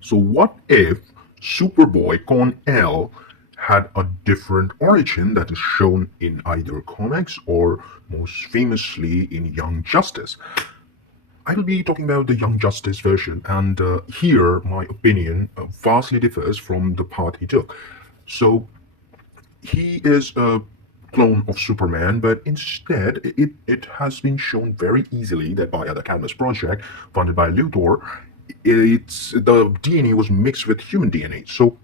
So what if Superboy Con-L had a different origin that is shown in either comics or most famously in Young Justice? I'll be talking about the Young Justice version, and here my opinion vastly differs from the path he took. So he is a clone of Superman, but instead it has been shown very easily that by the Cadmus Project, funded by Luthor, it's the DNA was mixed with human DNA. So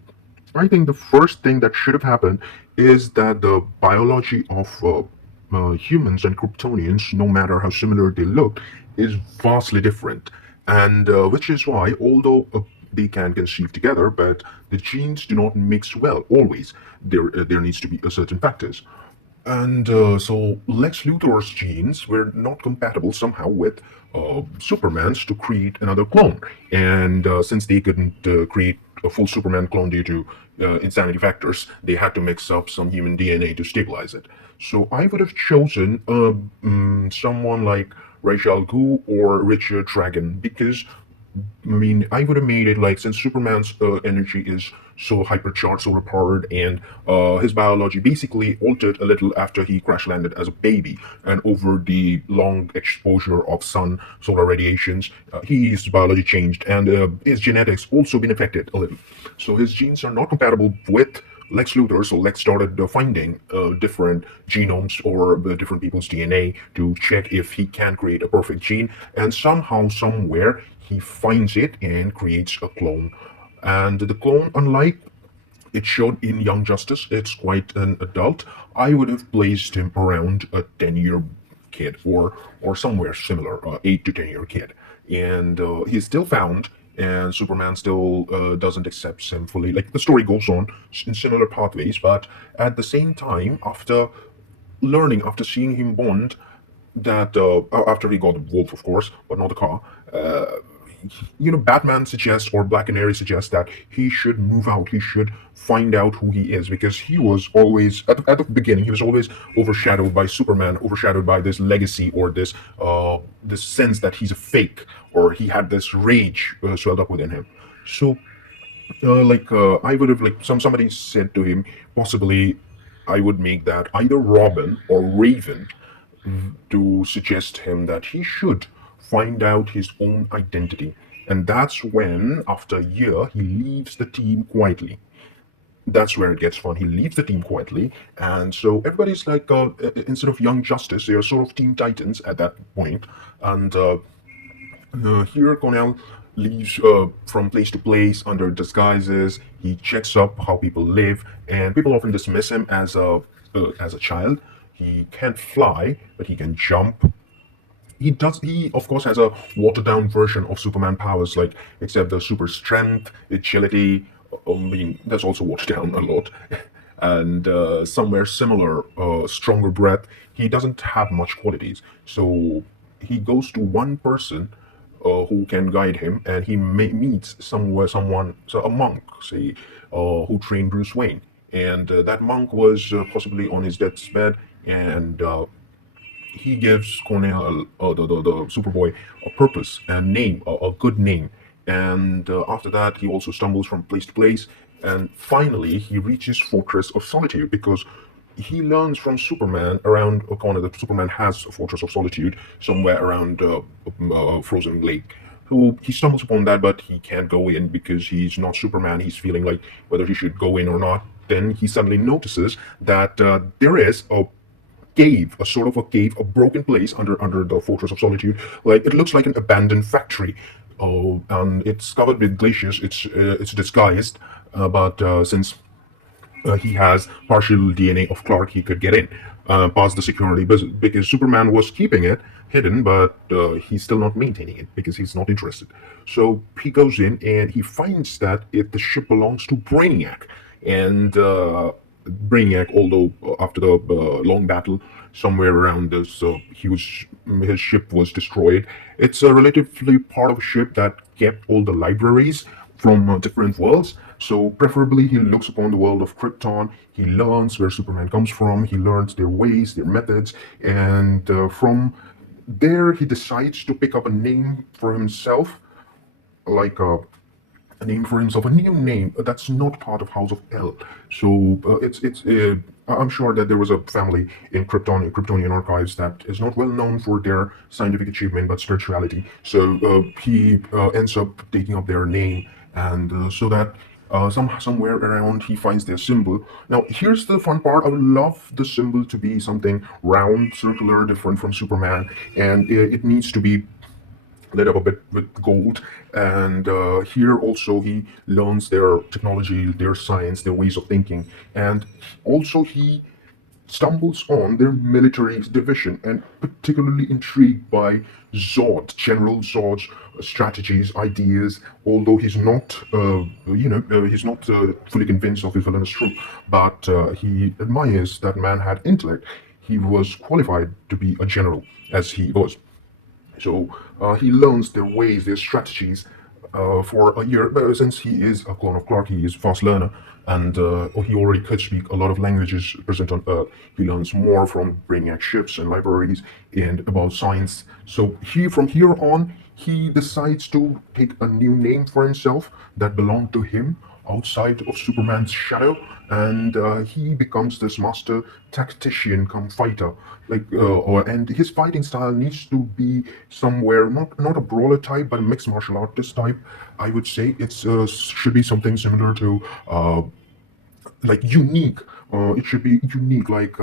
I think the first thing that should have happened is that the biology of humans and Kryptonians, no matter how similar they look, is vastly different. And which is why, although they can conceive together, but the genes do not mix well always. There needs to be a certain factors. And so Lex Luthor's genes were not compatible somehow with Superman's to create another clone. And since they couldn't create a full Superman clone due to insanity factors, they had to mix up some human DNA to stabilize it. So I would have chosen someone like Rachel Gu or Richard Dragon because I would have made it like since Superman's energy is so hypercharged, so overpowered, and his biology basically altered a little after he crash landed as a baby, and over the long exposure of sun solar radiations, his biology changed, and his genetics also been affected a little. So his genes are not compatible with Lex Luthor, so Lex started finding different genomes or different people's DNA to check if he can create a perfect gene, and somehow, somewhere, he finds it and creates a clone. And the clone, unlike it showed in Young Justice, it's quite an adult. I would have placed him around a 10-year kid or somewhere similar, 8 to 10 year kid. And he's still found, and Superman still doesn't accept him fully. Like the story goes on in similar pathways, but at the same time, after learning, after seeing him bond, that after he got the wolf, of course, but not the car. Uh, Batman suggests, or Black Canary suggests, that he should move out. He should find out who he is because he was always at the beginning. He was always overshadowed by Superman, overshadowed by this legacy or this sense that he's a fake, or he had this rage swelled up within him. So, I would have somebody said to him, possibly, I would make that either Robin or Raven to suggest him that he should find out his own identity. And that's when, after a year, he leaves the team quietly. That's where it gets fun. He leaves the team quietly, and so everybody's like, instead of Young Justice, they are sort of Teen Titans at that point. And here, Cornell leaves from place to place under disguises. He checks up how people live, and people often dismiss him as a child. He can't fly, but he can jump. He of course has a watered down version of Superman powers, like except the super strength, agility. That's also watered down a lot, and somewhere similar, stronger breath. He doesn't have much qualities, so he goes to one person who can guide him, and he meets a monk, say, who trained Bruce Wayne, and that monk was possibly on his deathbed, and he gives Cornell, the Superboy, a purpose, a name, a good name. And after that, he also stumbles from place to place. And finally, he reaches Fortress of Solitude because he learns from Superman around a corner that Superman has a Fortress of Solitude somewhere around Frozen Lake. So he stumbles upon that, but he can't go in because he's not Superman. He's feeling like whether he should go in or not. Then he suddenly notices that there is a cave, a sort of a cave, a broken place under the Fortress of Solitude. Like it looks like an abandoned factory. Oh, and it's covered with glaciers. It's disguised, but since he has partial DNA of Clark, he could get in past the security because Superman was keeping it hidden, but he's still not maintaining it because he's not interested. So he goes in and he finds that the ship belongs to Brainiac, and Brainiac, although after the long battle, somewhere around this, his ship was destroyed. It's a relatively part of a ship that kept all the libraries from different worlds. So preferably, he looks upon the world of Krypton. He learns where Superman comes from. He learns their ways, their methods, and from there, he decides to pick up a name for himself, like a name for himself, a new name that's not part of House of L. So it's I'm sure that there was a family in Kryptonian archives that is not well known for their scientific achievement but spirituality. So he ends up taking up their name, and so that somewhere around he finds their symbol. Now here's the fun part. I would love the symbol to be something round, circular, different from Superman, and it needs to be lit up a bit with gold. And here also he learns their technology, their science, their ways of thinking, and also he stumbles on their military division and particularly intrigued by General Zod's strategies, ideas. Although he's not, he's not fully convinced of his villainous truth, but he admires that man had intellect. He was qualified to be a general, as he was. So he learns their ways, their strategies for a year. But since he is a clone of Clark, he is a fast learner, and he already could speak a lot of languages present on Earth. He learns more from Brainiac ships and libraries and about science. So from here on, he decides to take a new name for himself that belonged to him outside of Superman's shadow, and he becomes this master tactician come fighter. And his fighting style needs to be somewhere not a brawler type, but a mixed martial artist type. I would say it's should be something similar to unique. It should be unique, like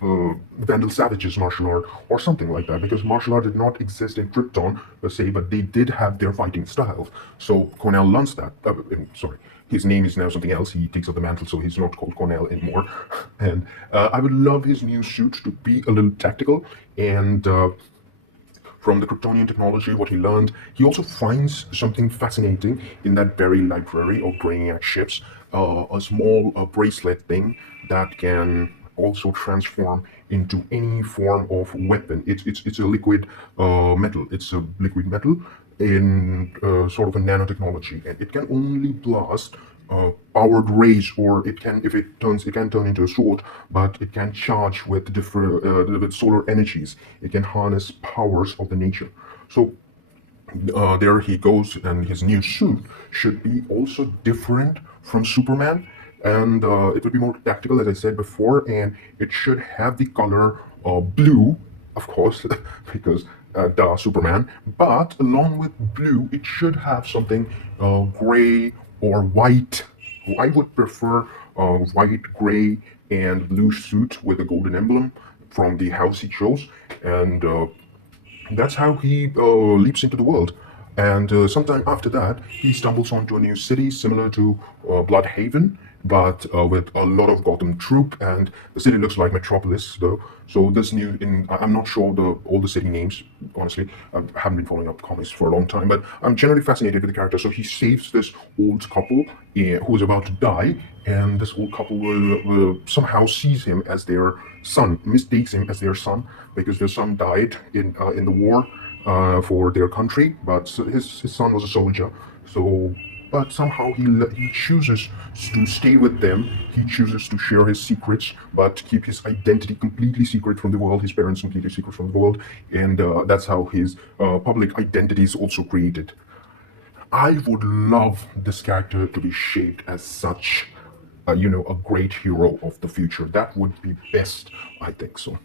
Vandal Savage's martial art or something like that, because martial art did not exist in Krypton per se, but they did have their fighting styles. So Cornell learns that. Sorry, his name is now something else. He takes up the mantle, so he's not called Cornell anymore. And I would love his new suit to be a little tactical and. From the Kryptonian technology, what he learned, he also finds something fascinating in that very library of Brainiac ships, a small bracelet thing that can also transform into any form of weapon. It's a liquid metal. It's a liquid metal in sort of a nanotechnology, and it can only blast powered rays, or it can, if it can turn into a sword, but it can charge with different with solar energies. It can harness powers of the nature. So there he goes, and his new suit should be also different from Superman, and it will be more tactical, as I said before, and it should have the color blue, of course, because Superman. But along with blue, it should have something gray or white. I would prefer white, gray, and blue suit with a golden emblem from the house he chose, and that's how he leaps into the world. And sometime after that, he stumbles onto a new city similar to Bloodhaven, but with a lot of Gotham troop, and the city looks like Metropolis, though. So this I'm not sure all the city names, honestly. I haven't been following up comics for a long time, but I'm generally fascinated with the character. So he saves this old couple who is about to die, and this old couple will somehow sees him as their son, mistakes him as their son, because their son died in the war for their country, but his son was a soldier. So, but somehow he chooses to stay with them. He chooses to share his secrets, but keep his identity completely secret from the world. His parents completely secret from the world, and that's how his public identity is also created. I would love this character to be shaped as such, a great hero of the future. That would be best, I think so,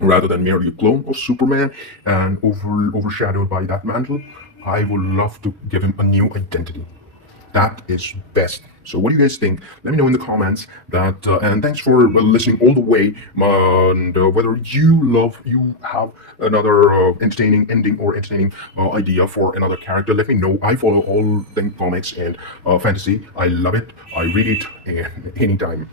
rather than merely a clone of Superman and overshadowed by that mantle. I would love to give him a new identity. That is best. So what do you guys think? Let me know in the comments. And thanks for listening all the way. And whether you have another entertaining ending or entertaining idea for another character, let me know. I follow all things comics and fantasy. I love it. I read it anytime.